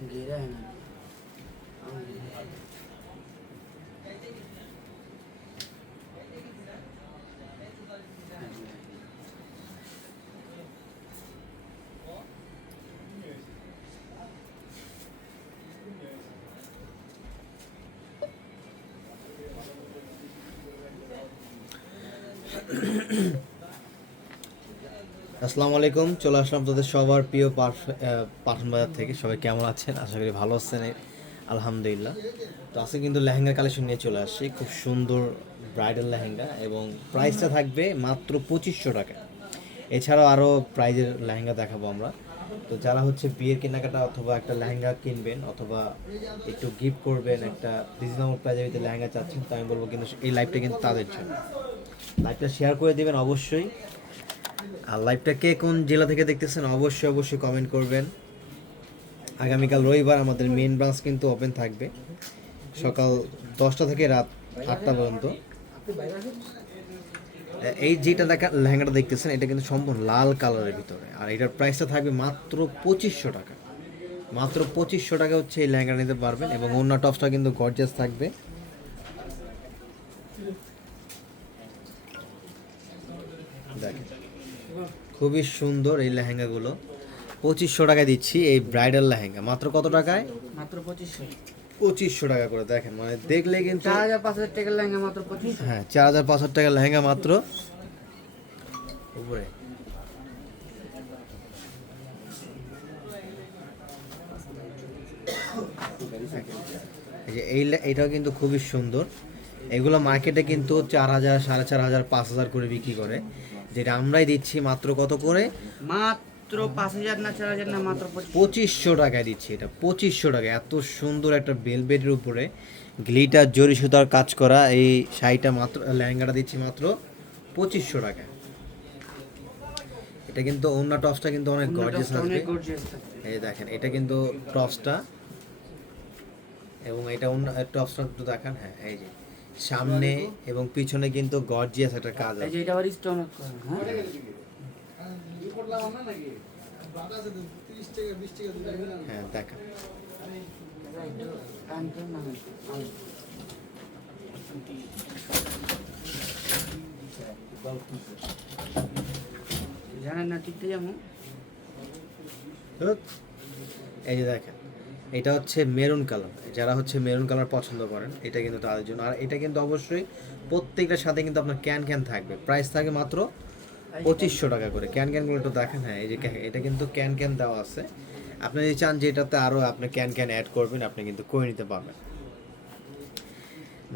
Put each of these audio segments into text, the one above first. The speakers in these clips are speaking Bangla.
घेरा है ना আসসালামু আলাইকুম, চলে আসলাম তোদের সবার প্রিয় পাঠান বাজার থেকে। সবাই কেমন আছেন? আশা করি ভালো আছেন। আলহামদুলিল্লাহ। তো আজকে কিন্তু লেহেঙ্গা কালেকশন নিয়ে চলে আসছি। খুব সুন্দর ব্রাইডাল লেহেঙ্গা এবং প্রাইসটা থাকবে মাত্র পঁচিশশো টাকা। এছাড়াও আরও প্রাইজের লেহেঙ্গা দেখাবো আমরা। তো যারা হচ্ছে বিয়ের কেনাকাটা অথবা একটা লেহেঙ্গা কিনবেন অথবা একটু গিফট করবেন, একটা রিজনেবল প্রাইজের ভিতরে লেহেঙ্গা চাচ্ছেন, তো আমি বলব কিন্তু এই লাইভটা কিন্তু তাদের জন্য। লাইভটা শেয়ার করে দেবেন অবশ্যই। আর লাইভটা কে কোন জেলা থেকে দেখতেছেন অবশ্যই অবশ্যই কমেন্ট করবেন। আগামীকাল রবিবার আমাদের মেন ব্রাঞ্চ কিন্তু ওপেন থাকবে। সকাল দশটা থেকে রাত আটটা পর্যন্ত। এই যেটা দেখা লেহেঙ্গাটা দেখতেছেন, এটা কিন্তু সম্পূর্ণ লাল কালারের ভিতরে। আর এটার প্রাইসটা থাকবে মাত্র পঁচিশশো টাকা। মাত্র পঁচিশশো টাকা হচ্ছে এই লেহেঙ্গা নিতে পারবেন এবং অন্য টপসটা কিন্তু গর্জাস থাকবে। দেখেন। খুবই সুন্দর এই লেহেঙ্গাগুলো। পঁচিশশো টাকায় দিচ্ছি এই ব্রাইডাল লেহেঙ্গা। মাত্র কত টাকায়? মাত্র পঁচিশশো। পঁচিশশো টাকা করে দেখেন মানে দেখলে কিন্তু চার হাজার পাঁচ হাজার টাকার লেহেঙ্গা মাত্র পঁচিশশো। হ্যাঁ চার হাজার পাঁচশো টাকা লেহেঙ্গা মাত্র। উপরে। এই এইটাও কিন্তু খুবই সুন্দর। এগুলো মার্কেটে কিন্তু চার হাজার সাড়ে চার হাজার পাঁচ হাজার করে বিক্রি করে। যেটা আমরাই দিচ্ছি মাত্র কত করে? মাত্র পাঁচ হাজার না চার হাজার না মাত্র পঁচিশশো টাকায় দিচ্ছি এটা পঁচিশশো টাকা এত সুন্দর একটা বেলবেটের উপরে গ্লিটার জরি সুতার কাজ করা এই শাড়িটা মাত্র লেহেঙ্গাটা দিচ্ছি মাত্র পঁচিশশো টাকা এটা কিন্তু অন্য টপসটা কিন্তু অনেক গর্জিয়াস আসবে। অনেক গর্জিয়াস থাকবে। এই দেখেন এটা কিন্তু টপসটা এবং এটা অন্য টপসটা একটু দেখান। হ্যাঁ এই যে। সামনে এবং পিছনে কিন্তু গর্জিয়াস একটা কাজ এই আছে। যে এটা আবার স্টোন হ্যাঁ? হ্যাঁ নামান। জানেন না ঠিক যেমন। এই যে দেখেন। এটা হচ্ছে মেরুন কালার। যারা হচ্ছে মেরুন কালার পছন্দ করেন, এটা কিন্তু তাদের জন্য। আর এটা কিন্তু অবশ্যই প্রত্যেকটার সাথে কিন্তু আপনার ক্যান ক্যান থাকবে। প্রাইস থাকে মাত্র পঁচিশশো টাকা করে। ক্যান ক্যানগুলো একটু দেখেন হ্যাঁ এই যে এটা কিন্তু ক্যান ক্যান দেওয়া আছে। আপনি যদি চান যে এটাতে আরও আপনি ক্যান ক্যান অ্যাড করবেন, আপনি কিন্তু করে নিতে পারবেন।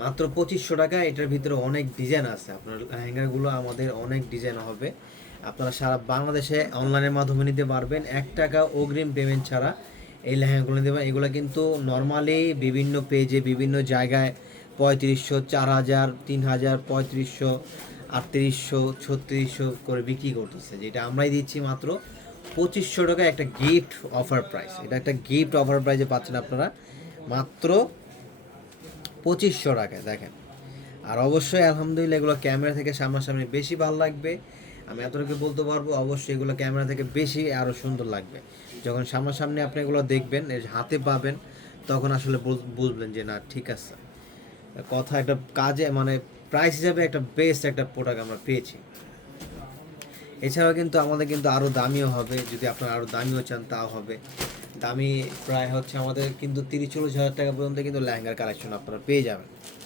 মাত্র পঁচিশশো টাকা, এটার ভিতরে অনেক ডিজাইন আছে। আপনার লেহেঙ্গাগুলো আমাদের অনেক ডিজাইন হবে। আপনারা সারা বাংলাদেশে অনলাইনের মাধ্যমে নিতে পারবেন। এক টাকা অগ্রিম পেমেন্ট ছাড়া এই লেহেঙ্গাগুলো পারেন এগুলো কিন্তু নর্মালি বিভিন্ন পেজে বিভিন্ন জায়গায় পঁয়ত্রিশশো, চার হাজার, তিন হাজার, পঁয়ত্রিশশো, আটত্রিশশো, ছত্রিশশো করে বিক্রি করতেছে। যেটা আমরাই দিচ্ছি মাত্র পঁচিশশো টাকা একটা গিফট অফার প্রাইস এটা একটা গিফট অফার প্রাইসে পাচ্ছেন আপনারা মাত্র পঁচিশশো টাকায়, দেখেন। আর অবশ্যই আলহামদুলিল্লাহ এগুলো ক্যামেরা থেকে সামনাসামনি বেশি ভালো লাগবে। আমি এতটুকু বলতে পারব, অবশ্যই এগুলো ক্যামেরা থেকে বেশি আরও সুন্দর লাগবে। যখন সামনাসামনি আপনি এগুলো দেখবেন হাতে পাবেন, তখন আসলে বুঝ- বুঝবেন যে না, ঠিক আছে। কথা একটা কাজে মানে প্রাইস হিসাবে একটা বেস্ট একটা প্রোডাক্ট আমরা পেয়েছি। এছাড়াও কিন্তু আমাদের কিন্তু আরও দামিও হবে, যদি আপনারা আরও দামিও চান, তাও হবে। দামি প্রায় হচ্ছে আমাদের কিন্তু তিরিশ চল্লিশ হাজার টাকা পর্যন্ত কিন্তু লেহেঙ্গার কালেকশন আপনারা পেয়ে যাবেন।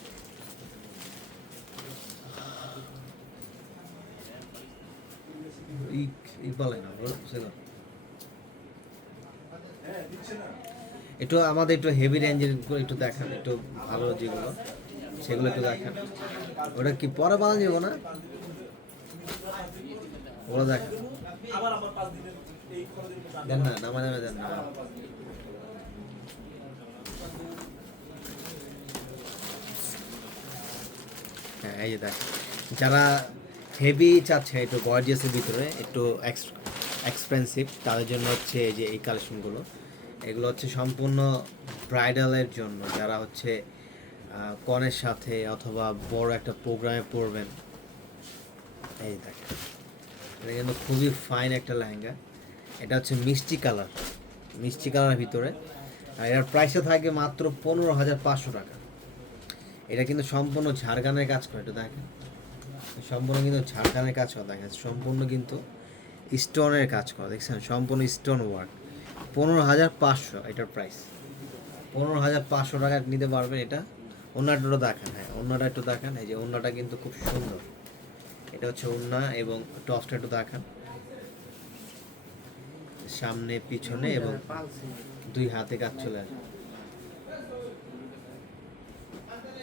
না, একটু আমাদের একটু হেভি রেঞ্জের একটু দেখান একটু ভালো যেগুলো সেগুলো একটু দেখান। ওটা কি পরে পাওয়া যাব না? ওগুলো দেখান। দেন না নামা নামে দেন না। হ্যাঁ এই যে দেখ যারা হেভি চাচ্ছে, একটু গর্জিয়াসের ভিতরে, একটু এক্সপেন্সিভ তাদের জন্য হচ্ছে এই যে এই কালেকশনগুলো এগুলো হচ্ছে সম্পূর্ণ ব্রাইডালের জন্য, যারা হচ্ছে কনের সাথে অথবা বড় একটা প্রোগ্রামে পড়বেন। এই দেখেন, এটা কিন্তু খুবই ফাইন একটা লেহেঙ্গা। এটা হচ্ছে মিষ্টি কালার, মিষ্টি কালারের ভিতরে। আর এটার প্রাইসে থাকবে মাত্র পনেরো হাজার পাঁচশো টাকা। এটা কিন্তু সম্পূর্ণ ঝাড়খানের কাজ করে এটা দেখেন। সম্পূর্ণ কিন্তু ঝাড়খানের কাজ করা দেখা যাচ্ছে সম্পূর্ণ কিন্তু স্টোনের কাজ করা, দেখছেন? সম্পূর্ণ স্টোন ওয়ার্ক। পনেরো হাজার পাঁচশো এটার প্রাইস পনেরো হাজার পাঁচশো টাকা নিতে পারবেন এটা। অন্যটা দেখেন হ্যাঁ অন্যটা একটু দেখেন। এই যে অন্যটা কিন্তু খুব সুন্দর। এটা হচ্ছে ওন্না এবং টপসটা একটু দেখান। সামনে, পিছনে এবং দুই হাতে কাজ চলে আসে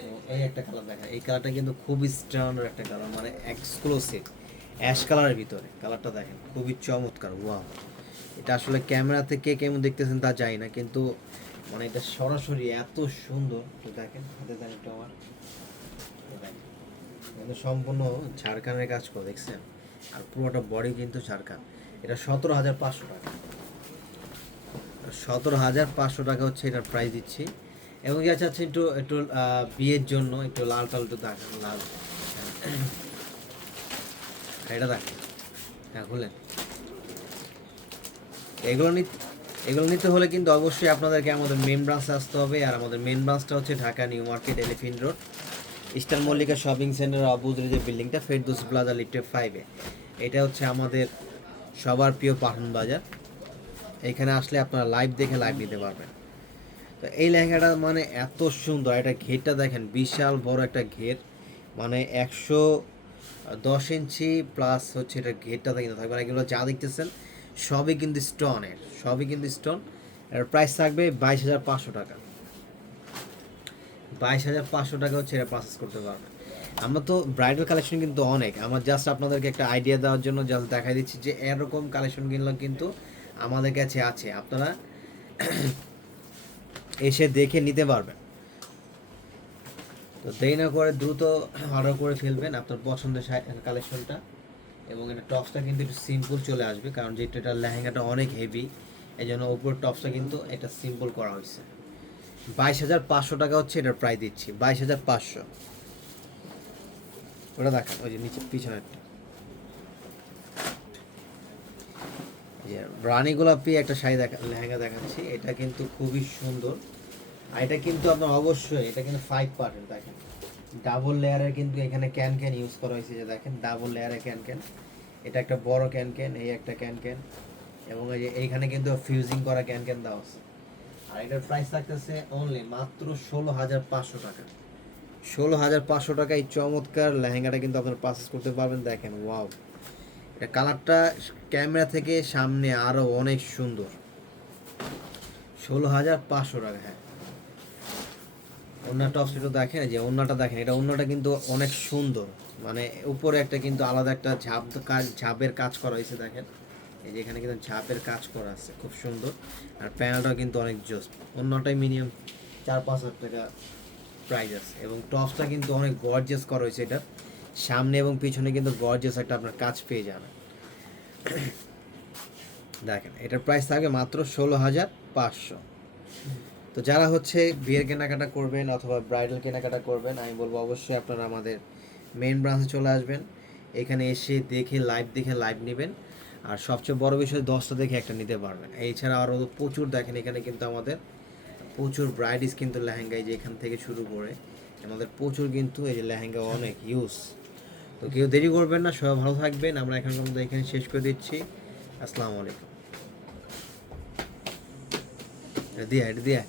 তো এই একটা কালার দেখা, এই কালারটা কিন্তু খুবই স্ট্যান্ডার্ড একটা কালার মানে এক্সক্লুসিভ অ্যাশ কালারের ভিতরে। কালারটা দেখেন, খুবই চমৎকার ওয়াও এটা আসলে ক্যামেরাতে কে কেমন দেখতেছেন তা জানি না, কিন্তু মানে এটা সরাসরি এত সুন্দর। দেখেন, হাতে একটু আমার। কিন্তু সম্পূর্ণ ঝাড়খানের কাজ করে, দেখছেন? আর পুরোটা বডি কিন্তু ঝাড়খান এটা সতেরো হাজার পাঁচশো টাকা। সতেরো হাজার পাঁচশো টাকা হচ্ছে এটার প্রাইস দিচ্ছি। এবং যা আছে একটু একটু বিয়ের জন্য একটু লাল টাল একটু দেখান লাল। এটা দেখেন হ্যাঁ খুলেন। এগুলো নিতে এগুলো নিতে হলে কিন্তু অবশ্যই আপনাদেরকে আমাদের মেন ব্রাঞ্চে আসতে হবে। আর আমাদের মেন ব্রাঞ্চটা হচ্ছে Dhaka new market elephant road. Eastern Mallika shopping centre অপোজিটে যে বিল্ডিংটা, ফেরদৌস প্লাজা লিফটে ফাইভে এটা হচ্ছে আমাদের সবার প্রিয় পাঠান বাজার। এখানে আসলে আপনারা লাইভ দেখে লাইভ নিতে পারবেন। তো এই লেহেঙ্গাটা মানে এত সুন্দর এটা ঘেরটা দেখেন, বিশাল বড় একটা ঘের। মানে একশো দশ ইঞ্চি প্লাস হচ্ছে এটা ঘেরটা কিন্তু থাকবে এগুলো যা দেখতেছেন, সবই কিন্তু স্টোনের সবই কিন্তু স্টোন এর প্রাইস থাকবে বাইশ হাজার পাঁচশো টাকা। বাইশ হাজার পাঁচশো টাকা হচ্ছে এটা পারচেস করতে পারবেন আমরা তো ব্রাইডাল কালেকশন কিন্তু অনেক, আমার জাস্ট আপনাদেরকে একটা আইডিয়া দেওয়ার জন্য জাস্ট দেখাই দিচ্ছি যে এরকম কালেকশনগুলো কিন্তু আমাদের কাছে আছে। আপনারা এসে দেখে নিতে পারবেন। তো দেরি না করে দ্রুত অর্ডার করে ফেলবেন আপনার পছন্দের কালেকশনটা এবং এটা টপসটা কিন্তু একটু সিম্পল চলে আসবে, কারণ যেটা এটা লেহেঙ্গাটা অনেক হেভি এই জন্য ওপর টপসটা কিন্তু এটা সিম্পল করা হয়েছে। বাইশ হাজার পাঁচশো টাকা হচ্ছে এটার প্রাইস দিচ্ছি, বাইশ হাজার পাঁচশো। ওটা দেখেন, ওই যে নিচে, পিছনেরটা। রানী গোলাপি একটা শাড়ি দেখা, লেহেঙ্গা দেখাচ্ছি, এটা কিন্তু খুবই সুন্দর। আর এটা কিন্তু আপনার অবশ্যই, এটা কিন্তু ফাইভ পার্টের, দেখেন। ডাবল লেয়ারের কিন্তু এখানে ক্যান ক্যান ইউজ করা হয়েছে, যে দেখেন ডাবল লেয়ারের ক্যান ক্যান এটা একটা বড় ক্যান ক্যান এই একটা ক্যান ক্যান এবং এই যে এইখানে কিন্তু ফিউজিং করা ক্যান ক্যান দেওয়া আছে। আর এটার প্রাইস থাকতেছে অনলি মাত্র ষোলো হাজার পাঁচশো টাকা। ষোলো হাজার পাঁচশো টাকা এই চমৎকার লেহেঙ্গাটা কিন্তু আপনারা পারচেস করতে পারবেন, দেখেন ওয়াও এটা কালারটা ক্যামেরা থেকে সামনে আরও অনেক সুন্দর। ষোলো হাজার পাঁচশো টাকা হ্যাঁ। অন্যটা অপশনটা দেখেন যে অন্যটা দেখেন, এটা অন্যটা কিন্তু অনেক সুন্দর। মানে উপরে একটা কিন্তু আলাদা একটা ঝাপ কাজ, ঝাপের কাজ করা হয়েছে, দেখেন। এই যে এখানে কিন্তু ঝাপের কাজ করা আছে, খুব সুন্দর। আর প্যানেলটাও কিন্তু অনেক জোস। অন্যটাই মিনিমাম চার পাঁচ হাজার টাকা প্রাইস আছে। এবং টপসটা কিন্তু অনেক গর্জেস করা হয়েছে এটা। সামনে এবং পিছনে কিন্তু গর্জিয়াস একটা আপনার কাজ পেয়ে যাবেন। দেখেন, এটার প্রাইস থাকবে মাত্র ষোলো হাজার পাঁচশো। তো যারা হচ্ছে বিয়ের কেনাকাটা করবেন অথবা ব্রাইডাল কেনাকাটা করবেন, আমি বলব অবশ্যই আপনারা আমাদের মেন ব্রাঞ্চে চলে আসবেন। এখানে এসে দেখে লাইভ দেখে লাইভ নেবেন। আর সবচেয়ে বড় বিষয়, দশটা দেখে একটা নিতে পারবেন। এছাড়া আরও প্রচুর দেখেন, এখানে কিন্তু আমাদের প্রচুর ব্রাইডিস কিন্তু লেহেঙ্গা এই যে এখান থেকে শুরু করে, আমাদের প্রচুর কিন্তু এই যে লেহেঙ্গা অনেক ইউজ তো কেউ দেরি করবেন না, সবাই ভালো থাকবেন। আমরা এখানকার মধ্যে এখানে শেষ করে দিচ্ছি। আসসালামু আলাইকুম। দিয়া এটা দিয়ে